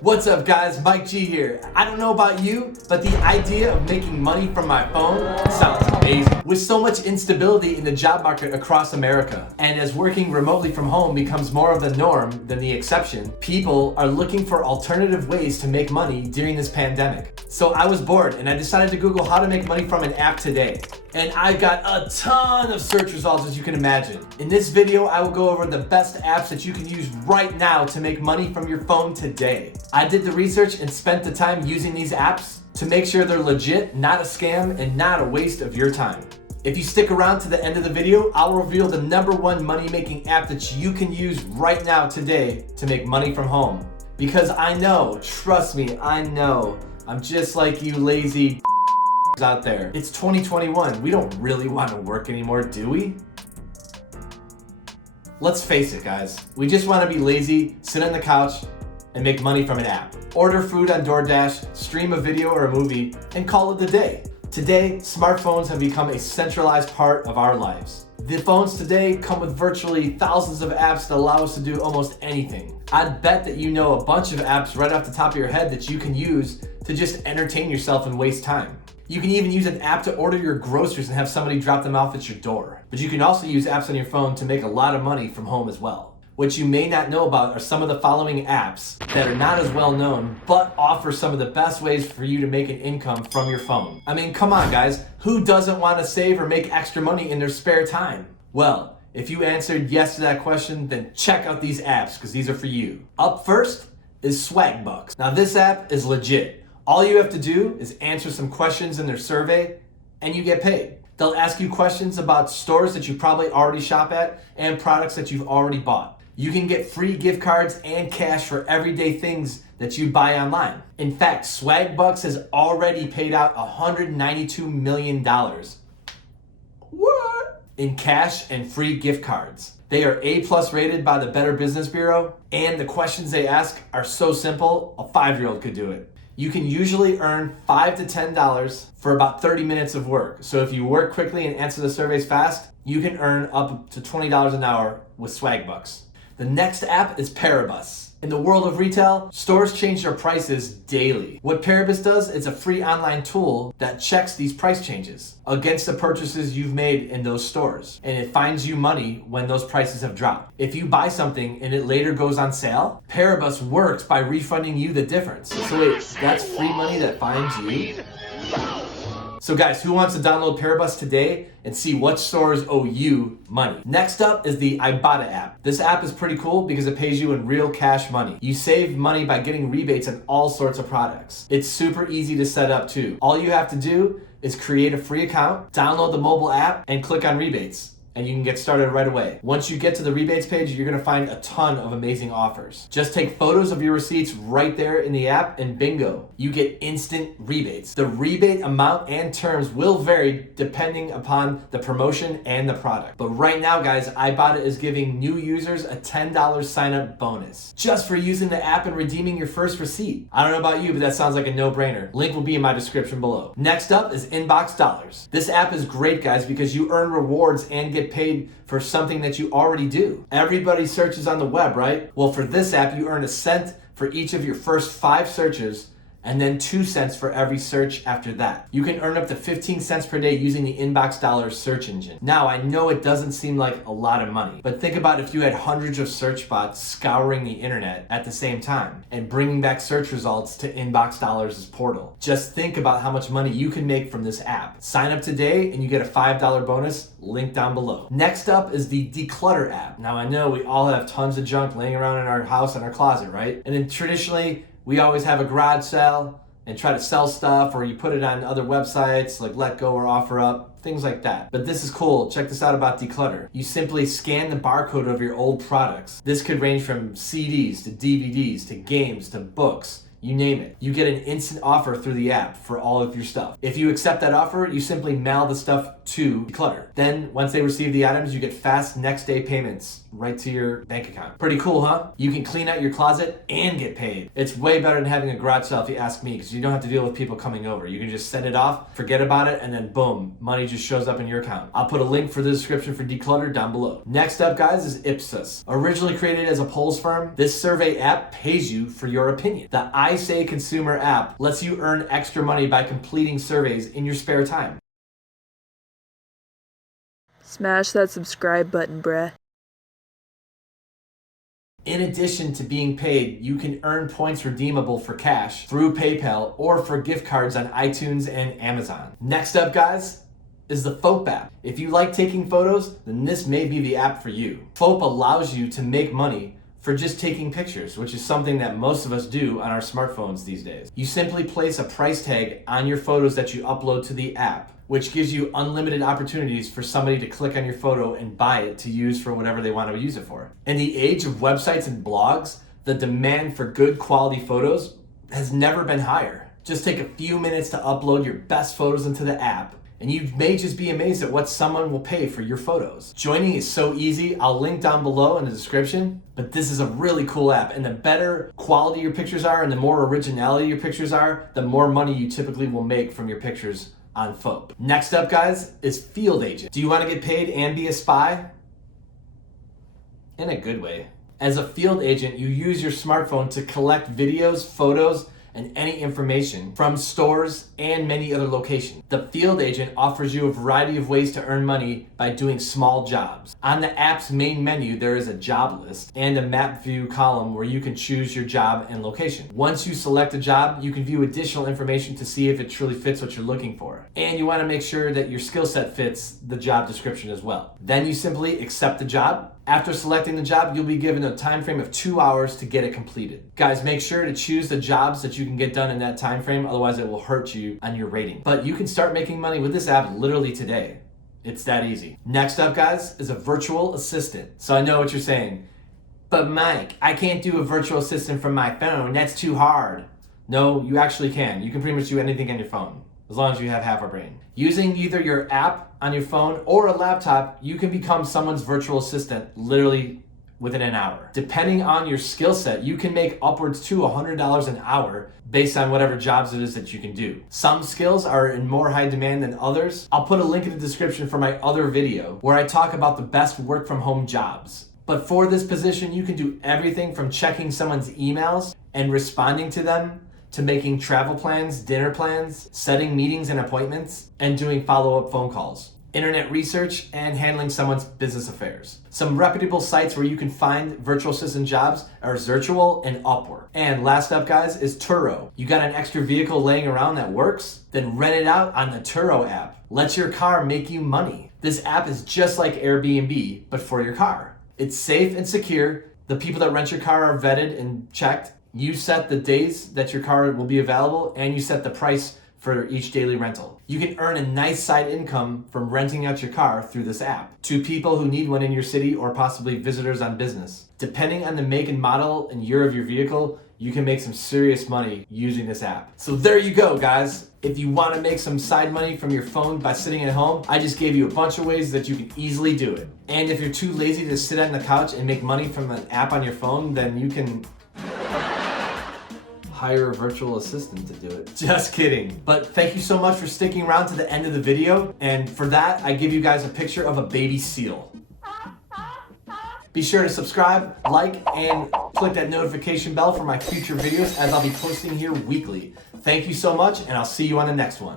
What's up guys, Mike G here. I don't know about you, but the idea of making money from my phone sounds amazing. With so much instability in the job market across America, and as working remotely from home becomes more of the norm than the exception, people are looking for alternative ways to make money during this pandemic. So I was bored and I decided to Google how to make money from an app today. And I got a ton of search results, as you can imagine. In this video, I will go over the best apps that you can use right now to make money from your phone today. I did the research and spent the time using these apps to make sure they're legit, not a scam, and not a waste of your time. If you stick around to the end of the video, I'll reveal the #1 money-making app that you can use right now today to make money from home. Because I know, trust me, I know, I'm just like you lazy out there. It's 2021. We don't really want to work anymore, do we? Let's face it, guys. We just want to be lazy, sit on the couch, and make money from an app. Order food on DoorDash, stream a video or a movie, and call it a day. Today, smartphones have become a centralized part of our lives. The phones today come with virtually thousands of apps that allow us to do almost anything. I'd bet that you know a bunch of apps right off the top of your head that you can use to just entertain yourself and waste time. You can even use an app to order your groceries and have somebody drop them off at your door. But you can also use apps on your phone to make a lot of money from home as well. What you may not know about are some of the following apps that are not as well known, but offer some of the best ways for you to make an income from your phone. I mean, come on guys, who doesn't want to save or make extra money in their spare time? Well, if you answered yes to that question, then check out these apps because these are for you. Up first is Swagbucks. Now this app is legit. All you have to do is answer some questions in their survey and you get paid. They'll ask you questions about stores that you probably already shop at and products that you've already bought. You can get free gift cards and cash for everyday things that you buy online. In fact, Swagbucks has already paid out $192 million. What? In cash and free gift cards. They are A+ rated by the Better Business Bureau, and the questions they ask are so simple, a 5-year-old could do it. You can usually earn $5 to $10 for about 30 minutes of work. So if you work quickly and answer the surveys fast, you can earn up to $20 an hour with Swagbucks. The next app is Peribus. In the world of retail, stores change their prices daily. What Peribus does is a free online tool that checks these price changes against the purchases you've made in those stores. And it finds you money when those prices have dropped. If you buy something and it later goes on sale, Peribus works by refunding you the difference. So wait, that's free money that finds you? So guys, who wants to download Peribus today and see what stores owe you money? Next up is the Ibotta app. This app is pretty cool because it pays you in real cash money. You save money by getting rebates on all sorts of products. It's super easy to set up too. All you have to do is create a free account, download the mobile app, and click on rebates. And you can get started right away. Once you get to the rebates page, you're gonna find a ton of amazing offers. Just take photos of your receipts right there in the app and bingo, you get instant rebates. The rebate amount and terms will vary depending upon the promotion and the product. But right now, guys, Ibotta is giving new users a $10 sign-up bonus just for using the app and redeeming your first receipt. I don't know about you, but that sounds like a no-brainer. Link will be in my description below. Next up is Inbox Dollars. This app is great, guys, because you earn rewards and get paid for something that you already do. Everybody searches on the web, right? Well, for this app, you earn a cent for each of your first 5 searches and then 2 cents for every search after that. You can earn up to 15 cents per day using the Inbox Dollars search engine. Now, I know it doesn't seem like a lot of money, but think about if you had hundreds of search bots scouring the internet at the same time and bringing back search results to Inbox Dollars' portal. Just think about how much money you can make from this app. Sign up today and you get a $5 bonus, link down below. Next up is the Declutter app. Now, I know we all have tons of junk laying around in our house and our closet, right? And then traditionally, we always have a garage sale and try to sell stuff, or you put it on other websites like Let Go or OfferUp, things like that. But this is cool. Check this out about Declutter. You simply scan the barcode of your old products. This could range from CDs to DVDs to games to books. you name it. You get an instant offer through the app for all of your stuff. If you accept that offer, you simply mail the stuff to Declutter. Then once they receive the items, you get fast next day payments right to your bank account. Pretty cool, huh? You can clean out your closet and get paid. It's way better than having a garage sale if you ask me, because you don't have to deal with people coming over. You can just send it off, forget about it, and then boom, money just shows up in your account. I'll put a link for the description for Declutter down below. Next up, guys, is Ipsos. Originally created as a polls firm, this survey app pays you for your opinion. The I Say Consumer app lets you earn extra money by completing surveys in your spare time. Smash that subscribe button, bruh. In addition to being paid, you can earn points redeemable for cash through PayPal or for gift cards on iTunes and Amazon. Next up, guys, is the PHOPE app. If you like taking photos, then this may be the app for you. PHOPE allows you to make money for just taking pictures, which is something that most of us do on our smartphones these days. You simply place a price tag on your photos that you upload to the app, which gives you unlimited opportunities for somebody to click on your photo and buy it to use for whatever they want to use it for. In the age of websites and blogs, the demand for good quality photos has never been higher. Just take a few minutes to upload your best photos into the app, and you may just be amazed at what someone will pay for your photos. Joining is so easy. I'll link down below in the description, but this is a really cool app, and the better quality your pictures are and the more originality your pictures are, the more money you typically will make from your pictures on PHOPE. Next up, guys, is Field Agent. Do you want to get paid and be a spy? In a good way. As a field agent, you use your smartphone to collect videos, photos, and any information from stores and many other locations. The field agent offers you a variety of ways to earn money by doing small jobs. On the app's main menu, there is a job list and a map view column where you can choose your job and location. Once you select a job, you can view additional information to see if it truly fits what you're looking for. And you want to make sure that your skill set fits the job description as well. Then you simply accept the job. After selecting the job, you'll be given a time frame of 2 hours to get it completed. Guys, make sure to choose the jobs that you can get done in that time frame, otherwise it will hurt you on your rating. But you can start making money with this app literally today. It's that easy. Next up, guys, is a virtual assistant. So I know what you're saying, but Mike, I can't do a virtual assistant from my phone. That's too hard. No, you actually can. You can pretty much do anything on your phone, as long as you have half a brain. Using either your app on your phone or a laptop, you can become someone's virtual assistant literally within an hour. Depending on your skill set, you can make upwards to $100 an hour based on whatever jobs it is that you can do. Some skills are in more high demand than others. I'll put a link in the description for my other video where I talk about the best work from home jobs. But for this position, you can do everything from checking someone's emails and responding to them, to making travel plans, dinner plans, setting meetings and appointments, and doing follow-up phone calls, internet research, and handling someone's business affairs. Some reputable sites where you can find virtual assistant jobs are Zirtual and Upwork. And last up, guys, is Turo. You got an extra vehicle laying around that works? Then rent it out on the Turo app. Let your car make you money. This app is just like Airbnb, but for your car. It's safe and secure. The people that rent your car are vetted and checked. You set the days that your car will be available, and you set the price for each daily rental. You can earn a nice side income from renting out your car through this app to people who need one in your city or possibly visitors on business. Depending on the make and model and year of your vehicle, you can make some serious money using this app. So there you go, guys. If you want to make some side money from your phone by sitting at home, I just gave you a bunch of ways that you can easily do it. And if you're too lazy to sit on the couch and make money from an app on your phone, then you can hire a virtual assistant to do it. Just kidding. But thank you so much for sticking around to the end of the video. And for that, I give you guys a picture of a baby seal. Be sure to subscribe, like, and click that notification bell for my future videos, as I'll be posting here weekly. Thank you so much, and I'll see you on the next one.